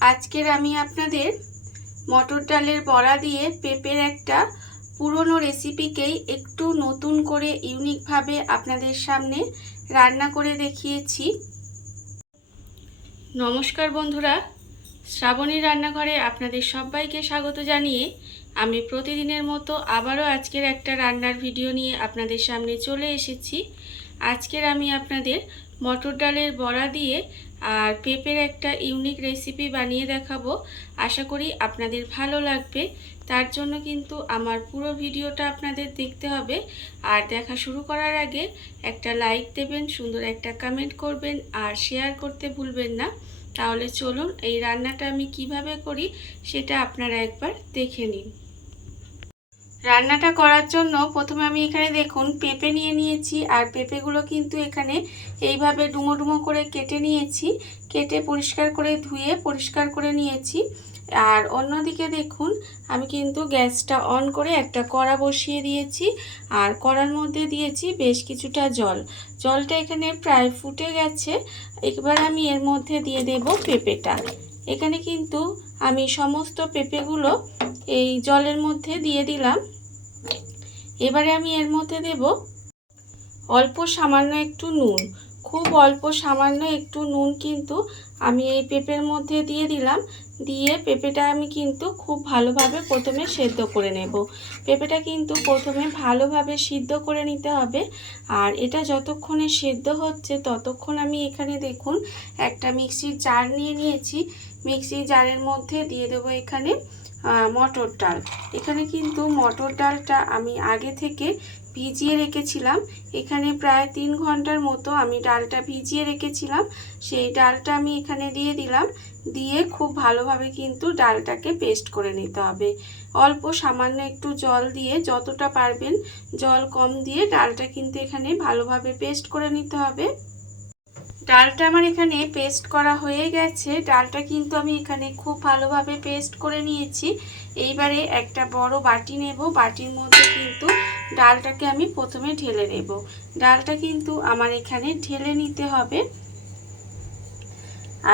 আজকের আমি আপনাদের মটর ডালের বড়া দিয়ে পেঁপের একটা পুরনো রেসিপিকেই একটু নতুন করে ইউনিকভাবে আপনাদের সামনে রান্না করে দেখিয়েছি। নমস্কার বন্ধুরা, শ্রাবণী রান্নাঘরে আপনাদের সবাইকে স্বাগত জানিয়ে আমি প্রতিদিনের মতো আবারও আজকের একটা রান্নার ভিডিও নিয়ে আপনাদের সামনে চলে এসেছি। আজকের আমি আপনাদের মটর ডালের বড়া দিয়ে আর পেঁপের একটা ইউনিক রেসিপি বানিয়ে দেখাবো। আশা করি আপনাদের ভালো লাগবে। তার জন্য কিন্তু আমার পুরো ভিডিওটা আপনাদের দেখতে হবে। আর দেখা শুরু করার আগে একটা লাইক দেবেন, সুন্দর একটা কমেন্ট করবেন আর শেয়ার করতে ভুলবেন না। তাহলে চলুন এই রান্নাটা আমি কিভাবে করি সেটা আপনারা একবার দেখে নিন। রান্নাটা করার জন্য প্রথমে আমি এখানে দেখুন পেঁপে নিয়ে নিয়েছি। আর পেঁপেগুলো কিন্তু এখানে এইভাবে ডুমো ডুমো করে কেটে নিয়েছি, কেটে পরিষ্কার করে ধুয়ে পরিষ্কার করে নিয়েছি। আর অন্যদিকে দেখুন আমি কিন্তু গ্যাসটা অন করে একটা কড়া বসিয়ে দিয়েছি। আর কড়ার মধ্যে দিয়েছি বেশ কিছুটা জল। জলটা এখানে প্রায় ফুটে গেছে। এবার আমি এর মধ্যে দিয়ে দেব পেঁপেটা। এখানে কিন্তু আমি সমস্ত পেঁপেগুলো এই জলের মধ্যে দিয়ে দিলাম। এবারে আমি এর মধ্যে দেব অল্প সামান্য একটু নুন, খুব অল্প সামান্য একটু নুন কিন্তু আমি এই পেঁপের মধ্যে দিয়ে দিলাম। দিয়ে পেঁপেটা আমি কিন্তু খুব ভালোভাবে প্রথমে সেদ্ধ করে নেব। পেঁপেটা কিন্তু প্রথমে ভালোভাবে সিদ্ধ করে নিতে হবে। আর এটা যতক্ষণে সেদ্ধ হচ্ছে ততক্ষণ আমি এখানে দেখুন একটা মিক্সির জার নিয়ে নিয়েছি। মিক্সির জারের মধ্যে দিয়ে দেবো এখানে মটর ডাল। এখানে কিন্তু মটর ডালটা আমি আগে থেকে ভিজিয়ে রেখেছিলাম। এখানে প্রায় 3 ঘন্টার মতো আমি ডালটা ভিজিয়ে রেখেছিলাম। সেই ডালটা আমি এখানে দিয়ে দিলাম। দিয়ে খুব ভালোভাবে কিন্তু ডালটাকে পেস্ট করে নিতে হবে। অল্প সামান্য একটু জল দিয়ে, যতটা পারবেন জল কম দিয়ে ডালটা কিন্তু এখানে ভালোভাবে পেস্ট করে নিতে হবে। ডালটা আমার এখানে পেস্ট করা হয়ে গেছে। ডালটা কিন্তু আমি এখানে খুব ভালোভাবে পেস্ট করে নিয়েছি। এইবারে একটা বড় বাটি নেব। বাটির মধ্যে কিন্তু ডালটাকে আমি প্রথমে ঢেলে নেব। ডালটা কিন্তু আমার এখানে ঢেলে নিতে হবে।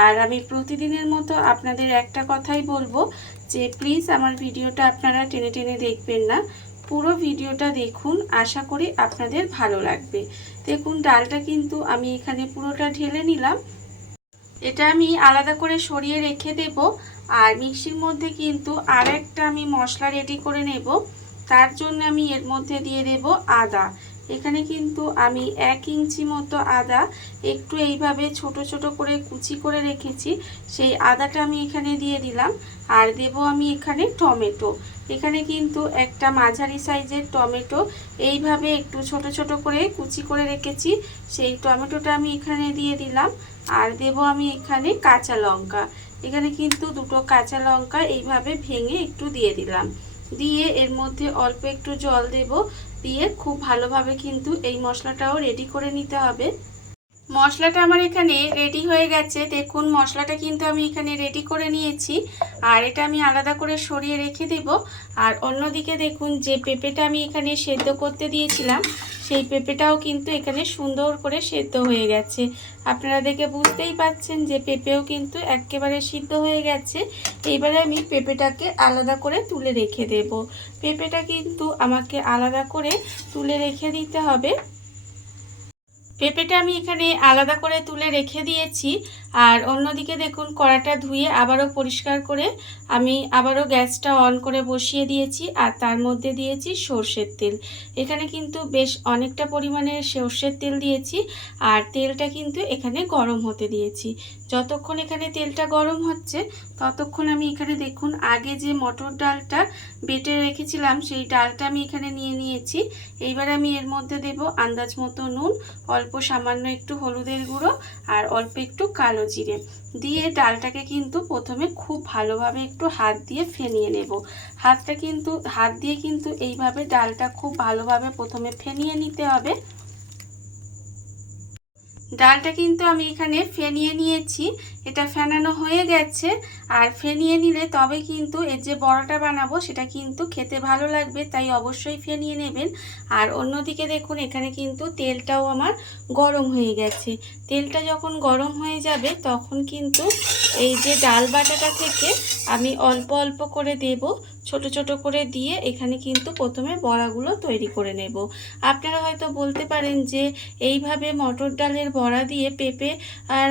আর আমি প্রতিদিনের মতো আপনাদের একটা কথাই বলবো যে প্লিজ আমার ভিডিওটা আপনারা টেনে টেনে দেখবেন না, পুরো ভিডিওটা দেখুন। আশা করি আপনাদের ভালো লাগবে। দেখুন ডালটা কিন্তু আমি এখানে পুরোটা ঢেলে নিলাম। এটা আমি আলাদা করে সরিয়ে রেখে দেব। আর মিক্সির মধ্যে কিন্তু আর একটা আমি মশলা রেডি করে নেব। তার জন্য আমি এর মধ্যে দিয়ে দেব আদা। এখানে কিন্তু আমি 1 ইঞ্চি মতো আদা একটু এইভাবে ছোট ছোট করে কুচি করে রেখেছি, সেই আদাটা আমি এখানে দিয়ে দিলাম। আর দেব আমি এখানে টমেটো। এখানে কিন্তু একটা মাঝারি সাইজের টমেটো এইভাবে একটু ছোট ছোট করে কুচি করে রেখেছি, সেই টমেটোটা আমি এখানে দিয়ে দিলাম। আর দেব আমি এখানে কাঁচা লঙ্কা। এখানে কিন্তু 2টো কাঁচা লঙ্কা এইভাবে ভেঙে একটু দিয়ে দিলাম। দিয়ে এর মধ্যে অল্প একটু জল দেব। দিয়ে খুব ভালোভাবে কিন্তু এই মশলাটাও রেডি করে নিতে হবে। মশলাটা আমার এখানে রেডি হয়ে গেছে। দেখুন মশলাটা কিন্তু আমি এখানে রেডি করে নিয়েছি। আর এটা আমি আলাদা করে সরিয়ে রেখে দেব। আর অন্যদিকে দেখুন যে পেঁপেটা আমি এখানে সেদ্ধ করতে দিয়েছিলাম, সেই পেঁপেটাও কিন্তু এখানে সুন্দর করে সেদ্ধ হয়ে গেছে। আপনারা দেখে বুঝতেই পাচ্ছেন যে পেঁপেও কিন্তু একেবারে সিদ্ধ হয়ে গেছে। এইবারে আমি পেঁপেটাকে আলাদা করে তুলে রেখে দেব। পেঁপেটা কিন্তু আমাকে আলাদা করে তুলে রেখে দিতে হবে। পেঁপেটা আমি এখানে আলাদা করে তুলে রেখে দিয়েছি। আর অন্যদিকে দেখুন কড়াটা ধুয়ে আবারও পরিষ্কার করে আমি আবারও গ্যাসটা অন করে বসিয়ে দিয়েছি। আর তার মধ্যে দিয়েছি সর্ষের তেল। এখানে কিন্তু বেশ অনেকটা পরিমাণে সর্ষের তেল দিয়েছি। আর তেলটা কিন্তু এখানে গরম হতে দিয়েছি। যতক্ষণ এখানে তেলটা গরম হচ্ছে ততক্ষণ আমি এখানে দেখুন আগে যে মটর ডালটা বেটে রেখেছিলাম সেই ডালটা আমি এখানে নিয়ে নিয়েছি। এইবার আমি এর মধ্যে দেব আন্দাজ মতো নুন, অল্প সামান্য একটু হলুদের গুঁড়ো আর অল্প একটু কালো জিরে দিয়ে ডালটাকে কিন্তু প্রথমে খুব ভালোভাবে একটু হাত দিয়ে ফেনিয়ে নেব। হাত দিয়ে কিন্তু এইভাবে ডালটা খুব ভালোভাবে প্রথমে ফেনিয়ে নিতে হবে। ডালটা কিন্তু আমি এখানে ফেনিয়ে নিয়েছি, এটা ফেনানো হয়ে গেছে। আর ফেনিয়ে নিলে তবে কিন্তু এর যে বড়াটা বানাবো সেটা কিন্তু খেতে ভালো লাগবে, তাই অবশ্যই ফেনিয়ে নেবেন। আর অন্যদিকে দেখুন এখানে কিন্তু তেলটাও আমার গরম হয়ে গেছে। তেলটা যখন গরম হয়ে যাবে তখন কিন্তু এই যে ডাল বাটাটা থেকে আমি অল্প অল্প করে দেব, ছোট ছোট করে দিয়ে এখানে কিন্তু প্রথমে বড়াগুলো তৈরি করে নেব। আপনারা হয়তো বলতে পারেন যে এইভাবে মটর ডালের বড়া দিয়ে পেঁপে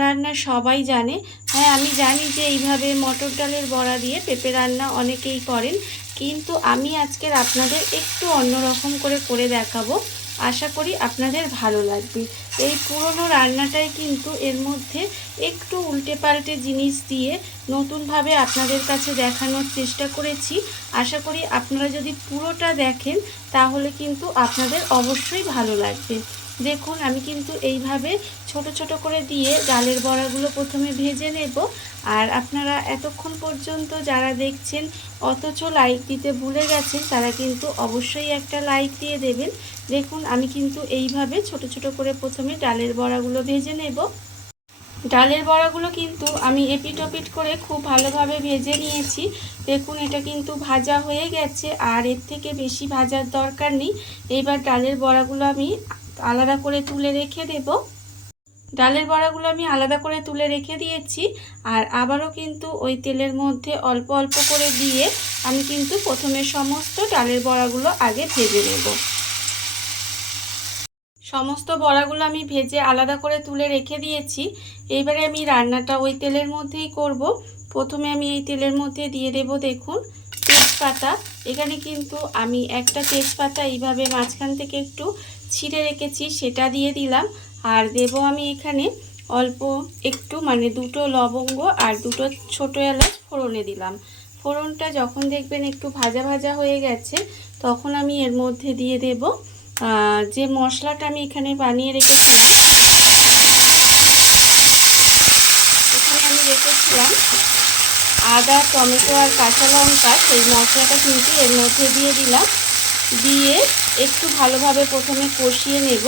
রান্না সবাই জানে। হ্যাঁ, আমি জানি যে এইভাবে মটর ডালের বড়া দিয়ে পেঁপে রান্না অনেকেই করেন, কিন্তু আমি আজকের আপনাদের একটু অন্যরকম করে দেখাবো। আশা করি আপনাদের ভালো লাগবে। এই পুরনো রান্নাটাই কিন্তু এর মধ্যে একটু উল্টে পাল্টে জিনিস দিয়ে নতুনভাবে আপনাদের কাছে দেখানোর চেষ্টা করেছি। আশা করি আপনারা যদি পুরোটা দেখেন তাহলে কিন্তু আপনাদের অবশ্যই ভালো লাগবে। দেখুন আমি কিন্তু এইভাবে ছোট ছোট করে দিয়ে ডালের বড়াগুলো প্রথমে ভেজে নেব। আর আপনারা এতক্ষণ পর্যন্ত যারা দেখছেন অথচ লাইক দিতে ভুলে গেছেন তারা কিন্তু অবশ্যই একটা লাইক দিয়ে দেবেন। দেখুন আমি কিন্তু এইভাবে ছোট ছোট করে প্রথমে ডালের বড়াগুলো ভেজে নেব। ডালের বড়াগুলো কিন্তু আমি এপিট ওপিট করে খুব ভালোভাবে ভেজে নিয়েছি। দেখুন এটা কিন্তু ভাজা হয়ে গেছে, আর এর থেকে বেশি ভাজার দরকার নেই। এইবার ডালের বড়াগুলো আমি আলাদা করে তুলে রেখে দেব। ডালের বড়াগুলো আমি আলাদা করে তুলে রেখে দিয়েছি। আর আবারও কিন্তু ওই তেলের মধ্যে অল্প অল্প করে দিয়ে আমি কিন্তু প্রথমে সমস্ত ডালের বড়াগুলো আগে ভেজে নেব। সমস্ত বড়াগুলো আমি ভেজে আলাদা করে তুলে রেখে দিয়েছি। এইবারে আমি রান্নাটা ওই তেলের মধ্যেই করব। প্রথমে আমি এই তেলের মধ্যে দিয়ে দেব দেখুন তেজপাতা। এখানে কিন্তু আমি একটা তেজপাতা এইভাবে মাঝখান থেকে একটু ছিঁড়ে রেখেছি, সেটা দিয়ে দিলাম। আর দেব আমি এখানে অল্প একটু মানে দুটো লবঙ্গ আর দুটো ছোটো এলাচ ফোড়নে দিলাম। ফোড়নটা যখন দেখবেন একটু ভাজা ভাজা হয়ে গেছে তখন আমি এর মধ্যে দিয়ে দেব যে মশলাটা আমি এখানে বানিয়ে রেখেছিলাম। এখানে আমি রেখেছিলাম আদা, টমেটো আর কাঁচা লঙ্কা, সেই মশলাটা কিন্তু এর মধ্যে দিয়ে দিলাম। দিয়ে একটু ভালোভাবে প্রথমে কষিয়ে নেব।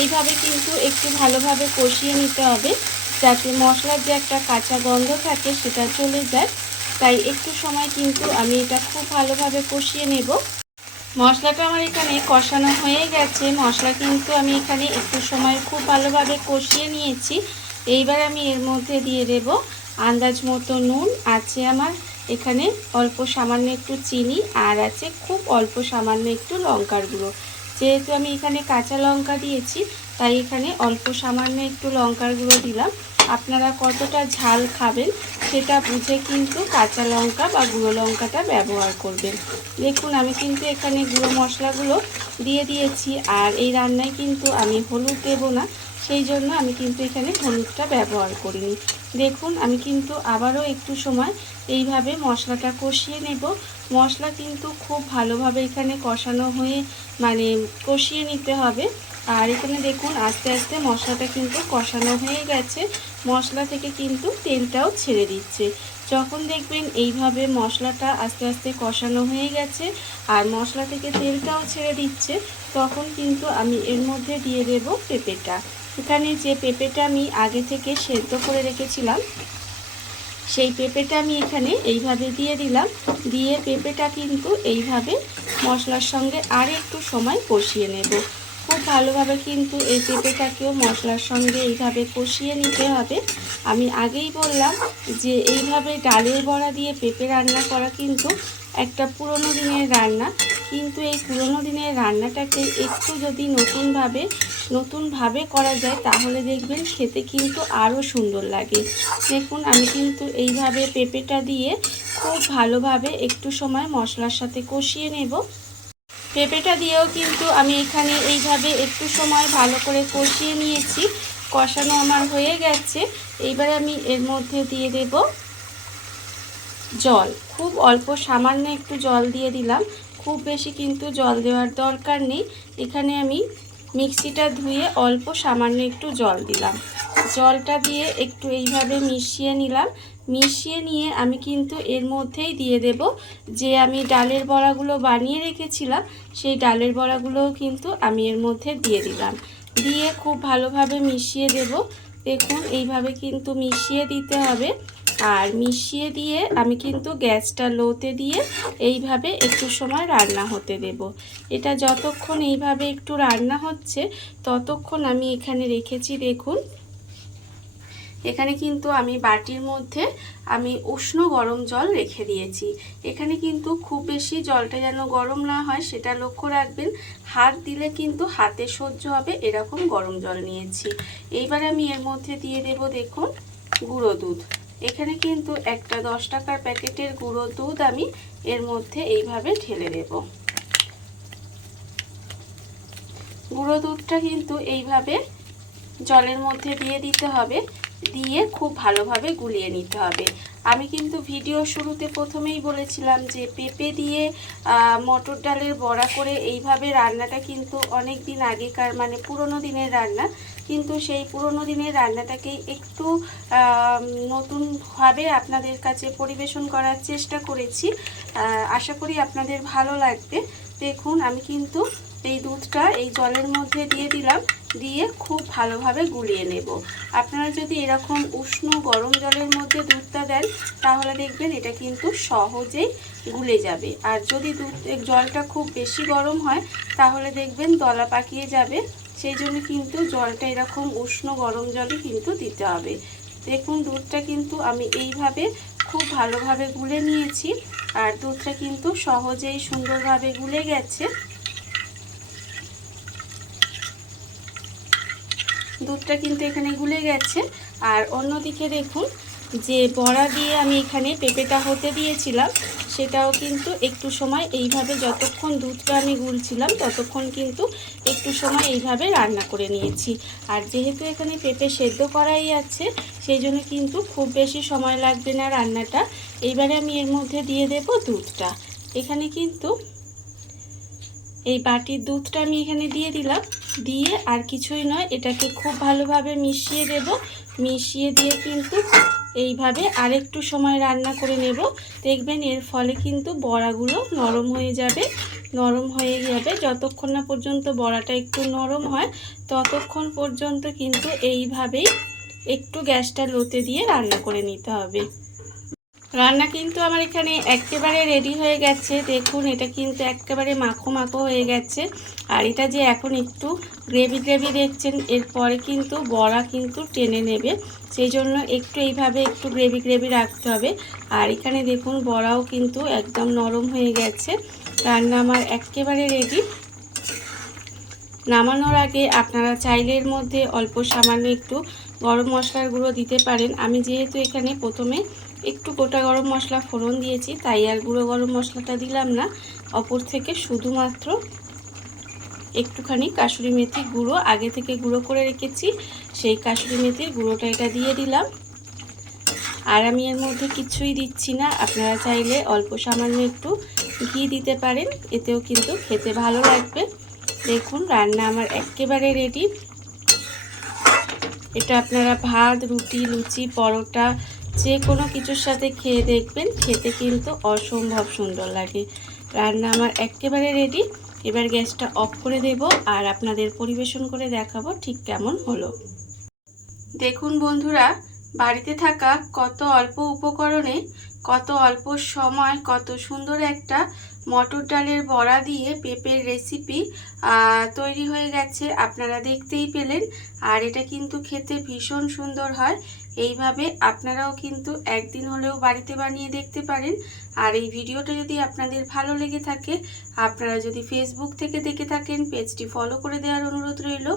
এইভাবে কিন্তু একটু ভালোভাবে কষিয়ে নিতে হবে যাতে মশলার যে একটা কাঁচা গন্ধ থাকে সেটা চলে যায়। তাই একটু সময় কিন্তু আমি এটা খুব ভালোভাবে কষিয়ে নেব। মশলাটা আমার এখানে কষানো হয়ে গেছে। মশলা কিন্তু আমি এখানে একটু সময় খুব ভালোভাবে কষিয়ে নিয়েছি। এইবার আমি এর মধ্যে দিয়ে দেব আন্দাজ মতো নুন। আছে আমার এখানে অল্প সামান্য একটু চিনি, আর আছে খুব অল্প সামান্য একটু লঙ্কার গুঁড়ো। যেহেতু আমি এখানে কাঁচা লঙ্কা দিয়েছি তাই এখানে অল্প সামান্য একটু লঙ্কার গুঁড়ো দিলাম। আপনারা কতটা ঝাল খাবেন সেটা বুঝে কিন্তু কাঁচা লঙ্কা বা গুঁড়ো লঙ্কাটা ব্যবহার করবেন। দেখুন আমি কিন্তু এখানে গুঁড়ো মশলাগুলো দিয়ে দিয়েছি। আর এই রান্নায় কিন্তু আমি হলুদ দেব না, সেই জন্য আমি কিন্তু এখানে হলুদটা ব্যবহার করিনি। দেখুন আমি কিন্তু আবারও একটু সময় এইভাবে মশলাটা কষিয়ে নেব। মশলা কিন্তু খুব ভালোভাবে এখানে কষানো হয়ে মানে কষিয়ে নিতে হবে। আর এখানে দেখুন আস্তে আস্তে মশলাটা কিন্তু কষানো হয়ে গেছে। মশলা থেকে কিন্তু তেলটাও ছেড়ে দিচ্ছে। যখন দেখবেন এইভাবে মশলাটা আস্তে আস্তে কষানো হয়ে গেছে আর মশলা থেকে তেলটাও ছেড়ে দিচ্ছে, তখন কিন্তু আমি এর মধ্যে দিয়ে দেব পেঁপেটা। এখানে যে পেঁপেটা আমি আগে থেকে সেদ্ধ করে রেখেছিলাম সেই পেঁপেটা আমি এখানে এইভাবে দিয়ে দিলাম। দিয়ে পেঁপেটা কিন্তু এইভাবে মশলার সঙ্গে আর একটু সময় কষিয়ে নেব। খুব ভালোভাবে কিন্তু এই পেঁপেটাকেও মশলার সঙ্গে এইভাবে কষিয়ে নিতে হবে। আমি আগেই বললাম যে এইভাবে ডালের বড়া দিয়ে পেঁপে রান্না করা কিন্তু একটা পুরনো দিনের রান্না, কিন্তু এই পুরনো দিনের রান্নাটাকে একটু যদি নতুনভাবে করা যায় তাহলে দেখবেন খেতে কিন্তু আরও সুন্দর লাগে। দেখুন আমি কিন্তু এইভাবে পেঁপেটা দিয়ে খুব ভালোভাবে একটু সময় মশলার সাথে কষিয়ে নেব। পেঁপেটা দিয়েও কিন্তু আমি এখানে এইভাবে একটু সময় ভালো করে কষিয়ে নিয়েছি। কষানো আমার হয়ে গেছে। এইবারে আমি এর মধ্যে দিয়ে দেব জল। খুব অল্প সামান্য একটু জল দিয়ে দিলাম, খুব বেশি কিন্তু জল দেওয়ার দরকার নেই। এখানে আমি মিক্সিটা ধুয়ে অল্প সামান্য একটু জল দিলাম। জলটা দিয়ে একটু এইভাবে মিশিয়ে নিলাম। মিশিয়ে নিয়ে আমি কিন্তু এর মধ্যেই দিয়ে দেব যে আমি ডালের বড়াগুলো বানিয়ে রেখেছিলাম, সেই ডালের বড়াগুলোও কিন্তু আমি এর মধ্যে দিয়ে দিলাম। দিয়ে খুব ভালোভাবে মিশিয়ে দেব। দেখুন এইভাবে কিন্তু মিশিয়ে দিতে হবে। আর মিশিয়ে দিয়ে আমি কিন্তু গ্যাসটা লোতে দিয়ে এইভাবে একটু সময় রান্না হতে দেব। এটা যতক্ষণ এইভাবে একটু রান্না হচ্ছে ততক্ষণ আমি এখানে রেখেছি। দেখুন এখানে কিন্তু আমি বাটির মধ্যে আমি উষ্ণ গরম জল রেখে দিয়েছি। এখানে কিন্তু খুব বেশি জলটা যেন গরম না হয় সেটা লক্ষ্য রাখবেন। হাত দিলে কিন্তু হাতে সহ্য হবে এরকম গরম জল নিয়েছি। এইবার আমি এর মধ্যে দিয়ে দেব দেখুন গুঁড়ো দুধ। এখানে কিন্তু একটা 10 টাকার প্যাকেটের গুঁড়ো দুধ আমি এর মধ্যে এইভাবে ঢেলে দেব। গুঁড়ো দুধটা কিন্তু এইভাবে জলের মধ্যে দিয়ে দিতে হবে, দিয়ে খুব ভালোভাবে গুলিয়ে নিতে হবে। আমি কিন্তু ভিডিও শুরুতে প্রথমেই বলেছিলাম যে পেঁপে দিয়ে মটর ডালের বড়া করে এইভাবে রান্নাটা কিন্তু অনেক দিন আগেকার মানে পুরনো দিনের রান্না, কিন্তু সেই পুরনো দিনের রান্নাটাকেই একটু নতুনভাবে আপনাদের কাছে পরিবেশন করার চেষ্টা করেছি। আশা করি আপনাদের ভালো লাগবে। দেখুন আমি কিন্তু এই দুধটা এই জলের মধ্যে দিয়ে দিলাম, দিয়ে খুব ভালোভাবে গুলিয়ে নেব। আপনারা যদি এরকম উষ্ণ গরম জলের মধ্যে দুধটা দেন তাহলে দেখবেন এটা কিন্তু সহজেই গুলে যাবে। আর যদি জলটা খুব বেশি গরম হয় তাহলে দেখবেন দলা পাকিয়ে যাবে। সেই জন্য কিন্তু জলটা এরকম উষ্ণ গরম জলই কিন্তু দিতে হবে। দেখুন দুধটা কিন্তু আমি এইভাবে খুব ভালোভাবে গুলে নিয়েছি আর দুধটা কিন্তু সহজেই সুন্দরভাবে গুলে গেছে। দুধটা কিন্তু এখানে গুলে গেছে। আর অন্যদিকে দেখুন যে বড়া দিয়ে আমি এখানে পেঁপেটা হতে দিয়েছিলাম সেটাও কিন্তু একটু সময় এইভাবে যতক্ষণ দুধটা আমি গুলছিলাম ততক্ষণ কিন্তু একটু সময় এইভাবে রান্না করে নিয়েছি। আর যেহেতু এখানে পেঁপে সেদ্ধ করাই আছে সেই জন্য কিন্তু খুব বেশি সময় লাগবে না রান্নাটা। এইবারে আমি এর মধ্যে দিয়ে দেব দুধটা। এখানে কিন্তু এই বাটির দুধটা আমি এখানে দিয়ে দিলাম, দিয়ে আর কিছুই নয় এটাকে খুব ভালোভাবে মিশিয়ে দেব। মিশিয়ে দিয়ে কিন্তু এইভাবে আরেকটু সময় রান্না করে নেব। দেখবেন এর ফলে কিন্তু বড়াগুলো নরম হয়ে যাবে। নরম হয়ে যাবে যতক্ষণ না পর্যন্ত বড়াটা একটু নরম হয় ততক্ষণ পর্যন্ত কিন্তু এইভাবেই একটু গ্যাসটা লোতে দিয়ে রান্না করে নিতে হবে। রান্না কিন্তু আমার এখানে একেবারে রেডি হয়ে গেছে। দেখুন এটা কিন্তু একেবারে মাখো মাখো হয়ে গেছে। আর এটা যে এখন একটু গ্রেভি গ্রেভি দেখছেন এরপরে কিন্তু বড়া কিন্তু টেনে নেবে, সেই জন্য একটু এইভাবে একটু গ্রেভি গ্রেভি রাখতে হবে। আর এখানে দেখুন বড়াও কিন্তু একদম নরম হয়ে গেছে। রান্না আমার একেবারে রেডি। নামানোর আগে আপনারা চাইলে এর মধ্যে অল্প সামান্য একটু গরম মশলার গুঁড়ো দিতে পারেন। আমি যেহেতু এখানে প্রথমে একটু গোটা গরম মশলা ফোড়ন দিয়েছি তাই আর গুঁড়ো গরম মশলাটা দিলাম না। অপর থেকে শুধুমাত্র একটুখানি কাসুরি মেথি গুঁড়ো আগে থেকে গুঁড়ো করে রেখেছি সেই কাসুরি মেথির গুঁড়োটা এটা দিয়ে দিলাম। আর আমি এর মধ্যে কিছুই দিচ্ছি না। আপনারা চাইলে অল্প সামান্য একটু ঘি দিতে পারেন, এতেও কিন্তু খেতে ভালো লাগবে। দেখুন রান্না আমার একেবারে রেডি। এটা আপনারা ভাত, রুটি, লুচি, পরোটা যে কোনো কিছুর সাথে খেয়ে দেখবেন, খেতে কিন্তু অসম্ভব সুন্দর লাগে। রান্না আমার একেবারে রেডি। এবার গ্যাসটা অফ করে দেব আর আপনাদের পরিবেশন করে দেখাবো ঠিক কেমন হলো। দেখুন বন্ধুরা, বাড়িতে থাকা কত অল্প উপকরণে কত অল্প সময় কত সুন্দর একটা মটর ডালের বড়া দিয়ে পেঁপের রেসিপি তৈরি হয়ে গেছে। আপনারা দেখতেই পেলেন। আর এটা কিন্তু খেতে ভীষণ সুন্দর হয়। এইভাবে আপনারাও কিন্তু একদিন হলেও বাড়িতে বানিয়ে দেখতে পারেন। আর এই ভিডিওটা যদি আপনাদের ভালো লেগে থাকে, আপনারা যদি ফেসবুক থেকে দেখে থাকেন পেজটি ফলো করে দেওয়ার অনুরোধ রইল।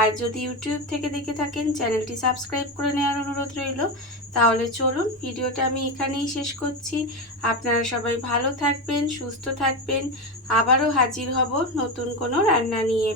আর যদি ইউটিউব থেকে দেখে থাকেন চ্যানেলটি সাবস্ক্রাইব করে নেওয়ার অনুরোধ রইল। তাহলে চলুন ভিডিওটা আমি এখানেই শেষ করছি। আপনারা সবাই ভালো থাকবেন, সুস্থ থাকবেন। আবারও হাজির হব নতুন কোনো রান্না নিয়ে।